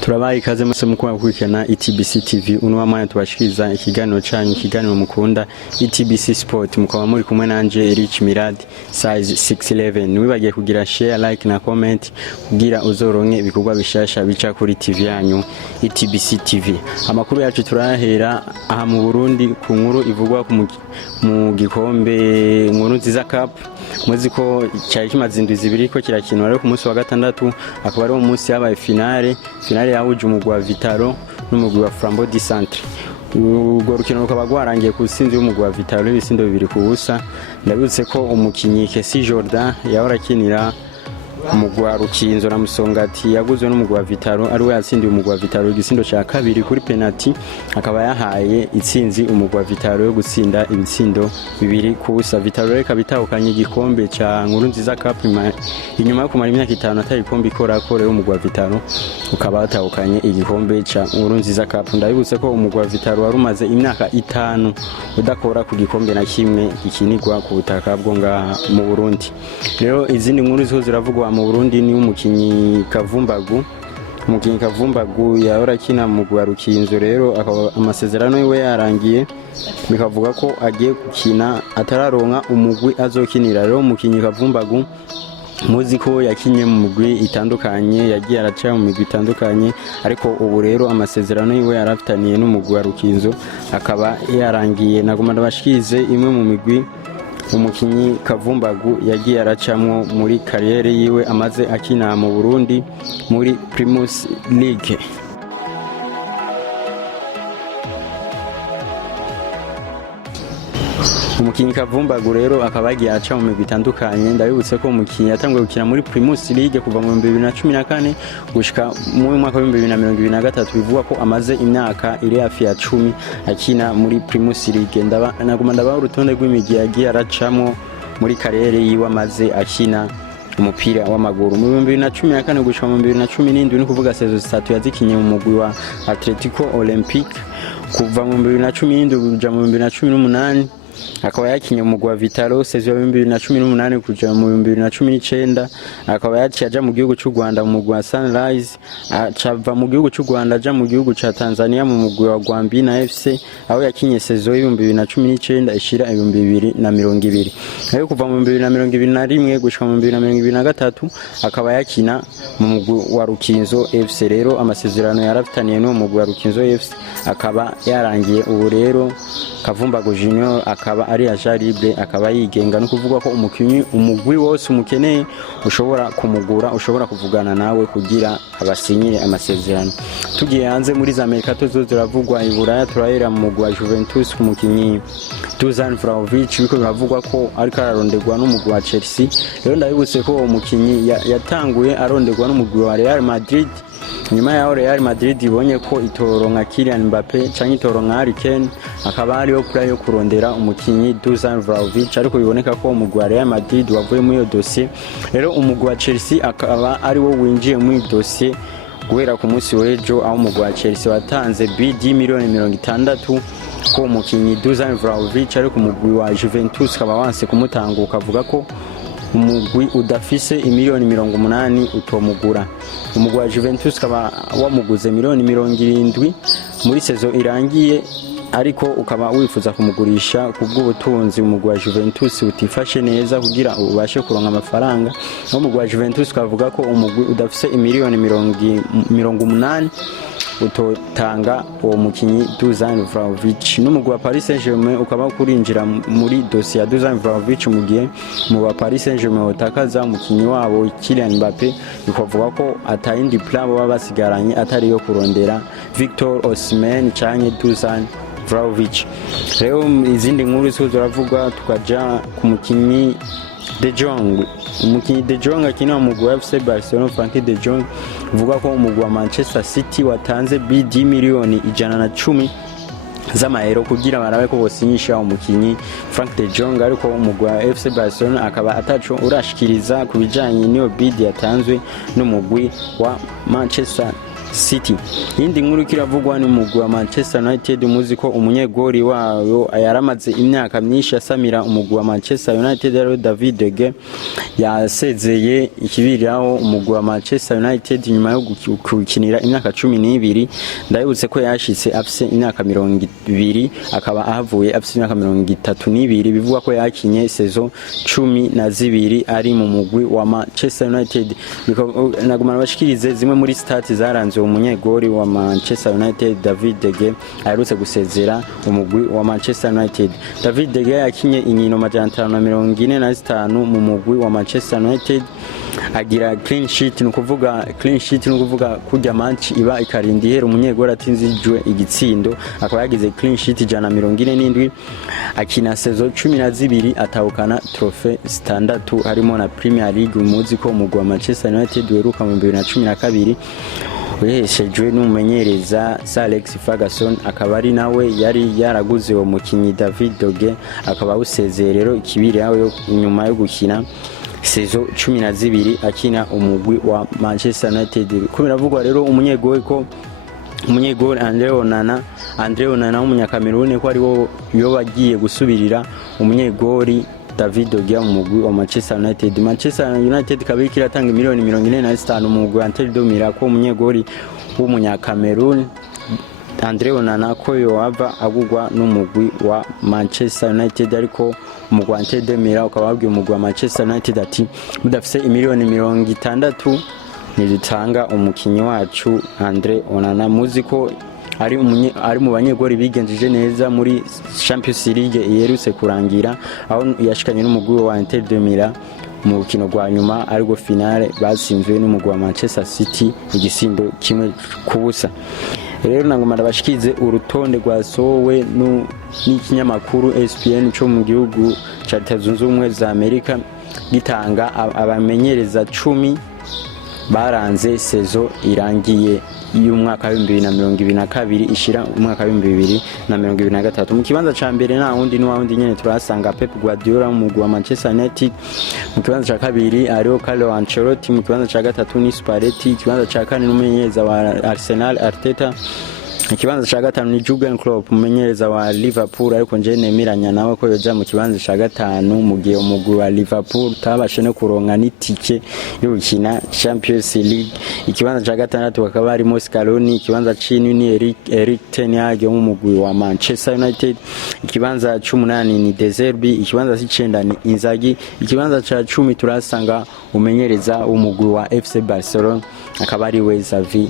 Turabaye ikaze muse mukwa gukurikirana ETBC-TV uno mwanya tubashikiriza ikiganiro cyanyu ikiganiro mukunda ETBC Sport mukaba muri kumwe nanje Rich Mirad size 611 nibagiye kugira share like na comment kugira uzoronke ibikorwa bishasha bica kuri TV yanyu ETBC-TV. Amakuru yacu turahera aha mu Burundi ku nkuru ivugwa mu gikombe nkuru nziza cup muzi ko cyari kimaze indwi zibiri ko kirakinwa ariko ku munsi wa gatandatu akaba ari umunsi yabaye finale yahuje umugwi wa Vitaro n'umugwi wa Flambeau du Centre. Urwo rukino rukaba rwarangiye ku nsinzi y'umugwi wa Vitaro ibisindo 2-0. Ndabutse ko umukinyi Kesi Jordan yahora akinira umugwi wa Rukinzo na Musongati yaguzwe n'umugwi wa Vitaro ari we yatsindiye umugwi wa Vitaro igisindo cya kabiri kuri penalty, akaba yahaye itsinzi umugwi wa Vitaro yo gutsinda ibitsindo 2-0. Vitaro reka bitahukanye igikombe cya nkuru nziza cup inyuma yo kumara imyaka 5 atari igikombe ikora umugwi wa Vitaro ukaba watahukanye igikombe cya nkuru nziza cup. Ndabibutse ko umugwi wa Vitaro warumaze imyaka 5 udakora ku gikombe na kimwe gikinirwa ku butaka bwo ngaha mu Burundi. Rero izindi nkuru zo ziravugwa mu Burundi ni umukinyi Kavumbagu yahora akina mu mugwi wa Rukinzo. Rero akaba amasezerano yiwe yarangiye bikavuga ko agiye gukina atararonka umugwi azokinira. Rero umukinyi Kavumbagu muzi ko yakinye mu mugwi itandukanye yagiye araca mu migwi itandukanye, ariko ubu rero amasezerano yiwe yarafitaniye n'umugwi wa Rukinzo akaba yarangiye. Nagoma ndabashikirize imwe mu migwi umukinyi Kavumbagu yagiye aracamwo muri kariyere yiwe amaze akina mu Burundi muri Primus League. Umukinyi Kavumbagu rero akaba yagiye aca mu migwi itandukanye. Ndabibutse ko umukinyi yatanguye gukina muri Primus League kuva mu 2014 gushika mu mwaka wa 2023. Bivuga ko amaze imyaka iri hafi ya 10 akina muri Primus League. Naguma ndabaho urutonde rw'imigwi yagiye aracamo muri kariyere yiwe amaze akina umupira w'amaguru. Mu 2014 gushika mu 2017 ni kuvuga sezo 3 yazikinye mu mugwi wa Atletico Olympique. Kuva mu 2017 kuja mu 2018 akaba yakinye mu mugwi wa Vitaro sezo 2018 kuja mu 2019. akaba yaciye mu gihugu cy'u Rwanda mu mugwi wa Sunrise, acava mu gihugu cy'u Rwanda aja mu gihugu ca Tanzania mu mugwi wa Gwambina FC aho yakinye sezo 2019 ishira 2020. Ayo kuva mu 2021 gushika mu 2023 akaba yakina mu mugwi wa Rukinzo FC. Rero amasezerano yarafitaniye no mu mugwi wa Rukinzo FC akaba yarangiye. Ubu rero Kavumbagu Junior akaba ari agent libre, akaba yigenga no kuvuga ko umugwi wose umukeneye ushobora kumugura, ushobora kuvugana nawe kugira abasinyire amasezerano. Tugiye hanze muri za Amerika zo ziravugwa i Buraya, turahera mu mugwi wa Juventus ku mukinyi Dusan Vlahovic biko biravugwa ko ariko ararondegwa n'umugwi wa Chelsea. Rero ndabibutse ko umukinyi yatanguye arondegwa n'umugwi wa Real Madrid. Nyuma ya Real Madrid ibonye ko itoronka Kylian Mbappe canke itoronka Harry Kane, akaba ari yo plan yo kurondera umukinyi Dusan Vlahovic, ariko biboneka ko umugwi wa Real Madrid wavuye muri iyo dossier. Rero umugwi wa Chelsea akaba ari wo winjiye muri dossier guhera ku munsi w'ejo, aho umugwi wa Chelsea watanze bid $60 ko umukinyi Dusan Vlahovic, ariko umugwi wa Juventus akaba wanse kumutanguka avuga ko umugwi udafise $80 utomugura. Umugwi wa Juventus akaba wamuguze $70 muri sezo irangiye, ariko ukaba wifuza kumugurisha kubw'ubutunzi umugwi wa Juventus utifashe neza kugira ubashe kuronka amafaranga. Umugwi wa Juventus kavuga ko umugwi udafise $80 utotanga uwo mukinyi Dusan Vlahovic. N'umugwi wa Paris Saint-Germain ukaba kurinjira muri dossier ya Dusan Vlahovic mu gihe mu wa Paris Saint-Germain utakaza umukinyi wabo Kylian Mbappe, bikavuga ko atayindi plan baba basigaranye atari yo kurondera Victor Osimhen canke Dusan Vlahovic. Rero izindi nkuru zo ziravuga, tukaja ku mukinyi De Jong. Umukinyi De Jong akina mu mugwi wa FC Barcelona, Frankie De Jong vuga ko umugwi wa Manchester City watanze bid $110 z'amayero kugira barabe ko bosinyisha umukinyi Frank De Jong, ariko umugwi wa FC Barcelona akaba ataco urashikiriza kubijanye n'iyo bid yatanzwe n'umugwi wa Manchester City. Indi nkuru kiravugwa ni umugwi wa Manchester United muziko umunyegori wayo yaramaze imyaka myinshi asamira umugwi wa Manchester United rero David De Gea yasezeye ikibiriraho umugwi wa Manchester United nyuma yo gukinira imyaka 12 ndabutse ko yashitse afise imyaka 20 akaba ahavuye afise imyaka 32 bivugwa ko yakinye saison 12 ari mu mugwi wa Manchester United. Nagumana bashikirize zimwe muri stats zaranze umunyegori wa Manchester United David De Gea aherutse gusezera umugwi wa Manchester United. David De Gea yakinye inkino 545 mu mugwi wa Manchester United agira clean sheet nukuvuga kujya match iba ikarindi hera umunyegori atinzijwe igitsindo akaba yagize clean sheet 147 akina saison 12 atahukana trophy standatu harimo na Premier League umuzi ko umugwi wa Manchester United weruka mu 2012 weheshejwe n'umumenyereza Sir Alex Ferguson akaba ari nawe yari yaraguze uwo mukinyi David De Gea akaba usezeye rero ikibiri yawe nyuma yo gukina saison 12 akina umugwi wa Manchester United. Kubiravugwa rero umunyegori Andre Onana w'umunyakameruni ko ari wo yobagiye gusubirira umunyegori David De Gea mu mugwi wa Manchester United. Manchester United kabiri kiratanga miliyoni 45 mu mugwi Antel Domira ko umunyegori w'umunyakameruni Andre Onana ko yoava agugwa n'umugwi wa Manchester United ariko umugwi wa Antel Domira ukaba wabwiye umugwi wa Manchester United ati mudafise miliyoni 60 nidutanga umukinyi wacu Andre Onana muziko ari mu banyegori bigenjeje neza muri Champions League yerutse kurangira aho yashikanye n'umugwi wa Inter de Milan mu rukino rwa nyuma ariko finale batsinzwe n'umugwi wa Manchester City igisindo kimwe kubusa. Rero nangoma ndabashikize urutonde rwa sowe n'ikinyamakuru ESPN cyo mu gihugu ca Leta Zunze Ubumwe za Amerika gitanga abamenyereza 10 baranze saison irangiye y'umwaka wa 2022 ishira umwaka wa 2023. Mu kibanza ca mbere na wundi nyene turasanga Pep Guardiola mu mugwi wa Manchester United, mu kibanza ca kabiri ariho Carlo Ancelotti, mu kibanza ca gatatu ni Spalletti, ikibanza ca kane n'umumenyereza wa Arsenal Arteta, ikibanza ca gatanu ni Jurgen Klopp umumenyereza wa Liverpool ariko nje nemiranya nawe ko yoja mu kibanza ca gatanu mu gihe umugwi wa Liverpool tabashe no kuronka n'itike yo gukina Champions League. Ikibanza ca gatandatu bakaba ari Scaloni, ikibanza c'indwi ni Erik ten Hag mu mugwi wa Manchester United, ikibanza c'umunani ni De Zerbi, ikibanza c'icenda ni Inzaghi, ikibanza ca 10 turasanga umenyereza w'umugwi wa FC Barcelona akaba ari Xavi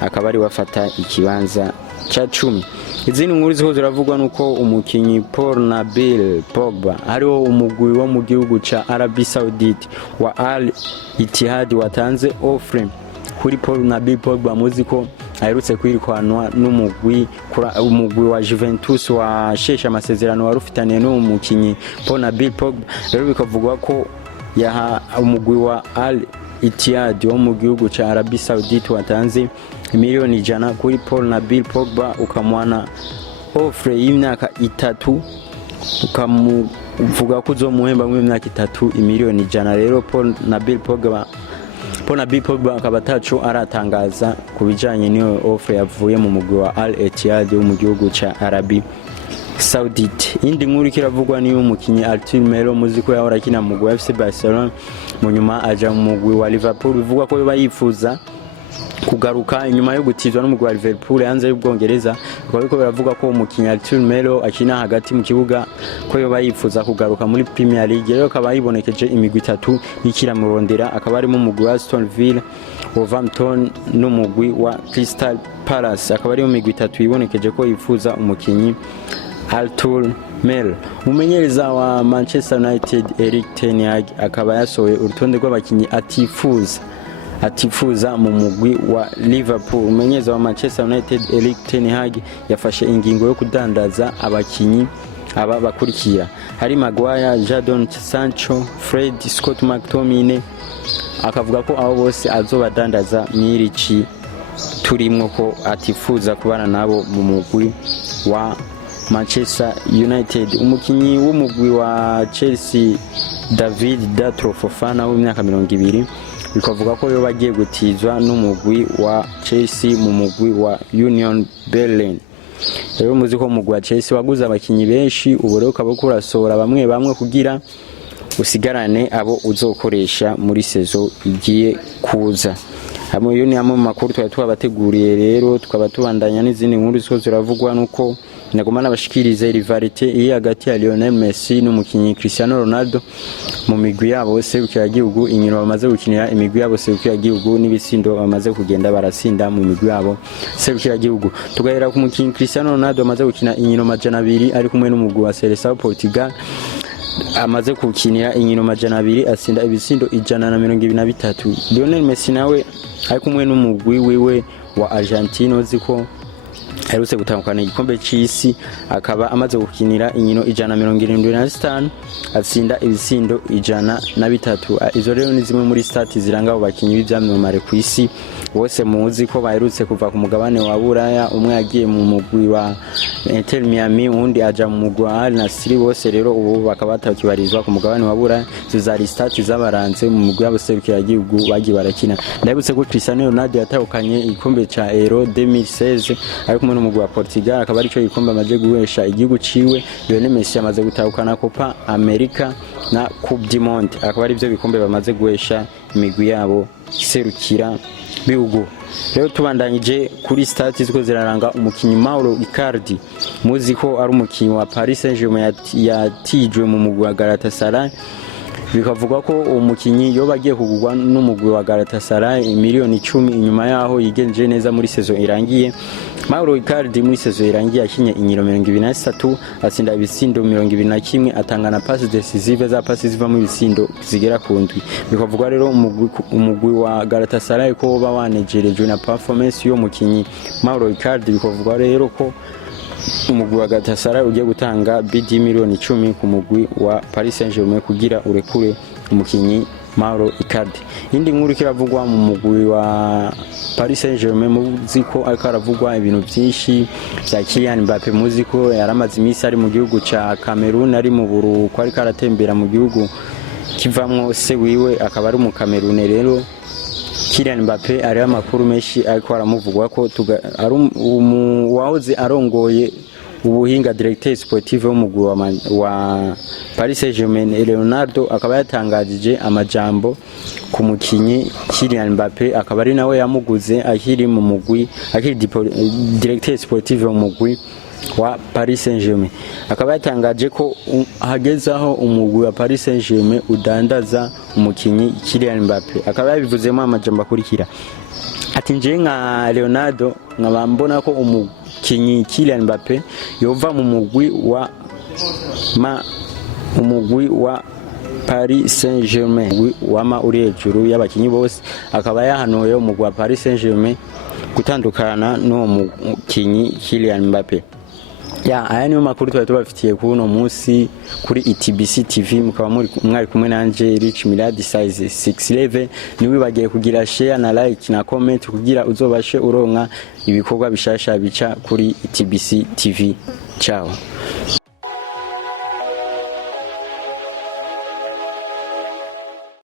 akaba ari wafata ikibanza cha 10. Izindi nkuru ziho ziravugwa nuko umukinyi Paul Nabil Pogba hariho umugwi wo mu gihugu ca Arabie Saoudite wa Al Ittihad watanze offre kuri Paul Nabil Pogba muziko aherutse kwirikwanwa n'umugwi wa Juventus wa shesha amasezerano warufitaniye n'umukinyi Paul Nabil Pogba. Rero bikavugwa ko yaha umugwi wa Al Ittihad wo mu gihugu ca Arabie Saoudite watanze miliyoni 100 kuri Paul Nabil Pogba ukamwana offre y'imyaka 3 ukamuvuga ko uzomuhemba mu myaka 3 miliyoni 100. Rero Paul Nabil Pogba akaba tacu aratangaza kubijanye n'iyo offre yavuye mu mugwi wa Al Ittihad wo mu gihugu ca Arabie Saoudite. Indi nkuru kiravugwa ni umukinyi Arthur Melo muziko yahora kina mu mugwi wa FC Barcelona mu nyuma aja mu mugwi wa Liverpool bivugwa ko bayifuza kugaruka inyuma yo gutizwa n'umugwi wa Liverpool hanze y'Ubwongereza. Biko biravuga ko umukinyi Arthur Melo akina hagati mu kibuga ko yo bayifuza kugaruka muri Premier League. Rero akaba yibonekeje imigwi 3 y'ikiramurondera akaba ari mu mugwi wa Aston Villa, Wolverhampton n'umugwi wa Crystal Palace akaba ari mu migwi 3 yibonekeje ko yifuza umukinyi Arthur Melo. Umumenyereza wa Manchester United Erik ten Hag akaba yasohoye urutonde rw'abakinyi atifuza mu mugwi wa Liverpool. Umumenyereza wa Manchester United Erik ten Hag yafashe ingingo yo kudandaza abakinyi aba bakurikira: hari Maguire, Jadon Sancho, Fred, Scott McTominay. Akavuga ko abo bose azobadandaza mwirici turimwo ko atifuza kubana nabo mu mugwi wa Manchester United. Umukinyi w'umugwi wa Chelsea David Datro Fofana w'imyaka 20 bikavuga ko yo bagiye gutizwa n'umugwi wa Chelsea mu mugwi wa Union Berlin. Rero muzi ko umugwi wa Chelsea waguze abakinyi benshi, ubu rero ukaba kurasohora bamwe bamwe kugira usigarane abo uzokoresha muri saison igiye kuza. Hamwe yo ni amwe mu makuru twabateguriye, rero tukaba tubandanya n'izindi nkuru ziko ziravugwa nuko nagoma nabashikirize rivalite iri hagati ya Lionel Messi n'umukinyi Cristiano Ronaldo mu migwi yabo serukira gihugu. Inkino bamaze gukinira imigwi yabo serukira gihugu n'ibisindo bamaze kugenda barasinda mu migwi yabo serukira gihugu. Tugahera ku mukinyi Cristiano Ronaldo amaze gukina inkino 200 ari kumwe n'umugwi wa Seleção Portugal, amaze kukinira inkino 200 asinda ibisindo 123. Lionel Messi nawe ari kumwe n'umugwi wiwe wa Argentina ziko aherutse gutandukana igikombe c'isi, akaba amaze gukinira inkino 175 atsinda ibisindo 103. Izo rero ni zimwe muri stats ziranga abo bakinyi b'ivyamamare ku isi bose muzi ko baherutse kuva ku mugabane wa Buraya. Umwe yagiye mu mugwi wa Inter Miami, undi aja mu mugwi wa Al Nassr, bose rero ubu bakaba batakibarizwa ku mugabane wa Buraya. Izo zari stats zabaranze mu mugwi wabo serukira gihugu bagiye barakina. Ndabutse ko Cristiano Ronaldo yatahukanye igikombe ca Euro 2016 ari kumwe n'umugwi wa Portugal, akaba ari cyo gikombe amaze guhesha igihugu ciwe. Lionel Messi amaze gutahukana Copa America na Coupe du Monde, akaba ari byo bikombe bamaze guhesha imigwi yabo serukira bihugu. Rero tubandanyije kuri stats ziko ziraranga umukinyi Mauro Icardi, muzi ko ari umukinyi wa Paris Saint-Germain yatijwe mu mugwi wa Galatasaray. Bikavuga ko umukinyi yo bagiye kugurwa n'umugwi wa Galatasaray miliyoni 10 inyuma yaho yigenje neza muri saison irangiye. Mauro Icardi muri saison irangiye akinye inkino 23 atsinda ibisindo 21, atangana passe decisive za passe ziva mu ibisindo zigera ku ndwi. Bikavuga rero umugwi wa Galatasaray ko ba wanejerejwe na performance yo mukinyi Mauro Icardi. Bikavuga rero ko umugwi wa Galatasaray ugiye gutanga bid miliyoni 10 ku mugwi wa Paris Saint-Germain kugira urekure umukinyi Mauro Icardi. Indi nkuru kiravugwa mu mugwi wa Paris Saint-Germain, muzi ko ariko aravugwa ibintu byinshi bya Kylian Mbappe. Muzi ko yaramaze imisi ari mu gihugu ca Cameroon, ari mu buruko ariko aratembera mu gihugu kivamwo se wiwe akaba ari mu Cameroon. Rero Kylian Mbappe ari amakuru menshi ariko aramuvugwa ko ari wahoze arongoye ubuhinga directeur sportif w'umugwi wa Paris Saint-Germain Leonardo, akaba yatangajije amajambo ku mukinyi Kylian Mbappe, akaba ari nawe yamuguze akiri mu mugwi akiri directeur sportif w'umugwi wa Paris Saint-Germain. Akaba yatangaje ko hagezaho umugwi wa Paris Saint-Germain udandaza umukinyi Kylian Mbappe. Akaba yabivuzemo amajambo akurikira ati: nje nka Leonardo nkabambona ko umukinyi Kylian Mbappe yova mu mugwi wa Paris Saint-Germain wama uri hejuru y'abakinyi bose. Akaba yahanuye umugwi wa Paris Saint-Germain gutandukana n'uwo mukinyi Kylian Mbappe. Aya niyo makuru tubafitiye kuno munsi kuri ETBC-TV. Mukaba mwari kumwe nanje Rich Milad size 611. Niwe bagiye kugira share na like na comment kugira uzobashe uronka ibikorwa bishasha bica kuri ETBC-TV. Ciao.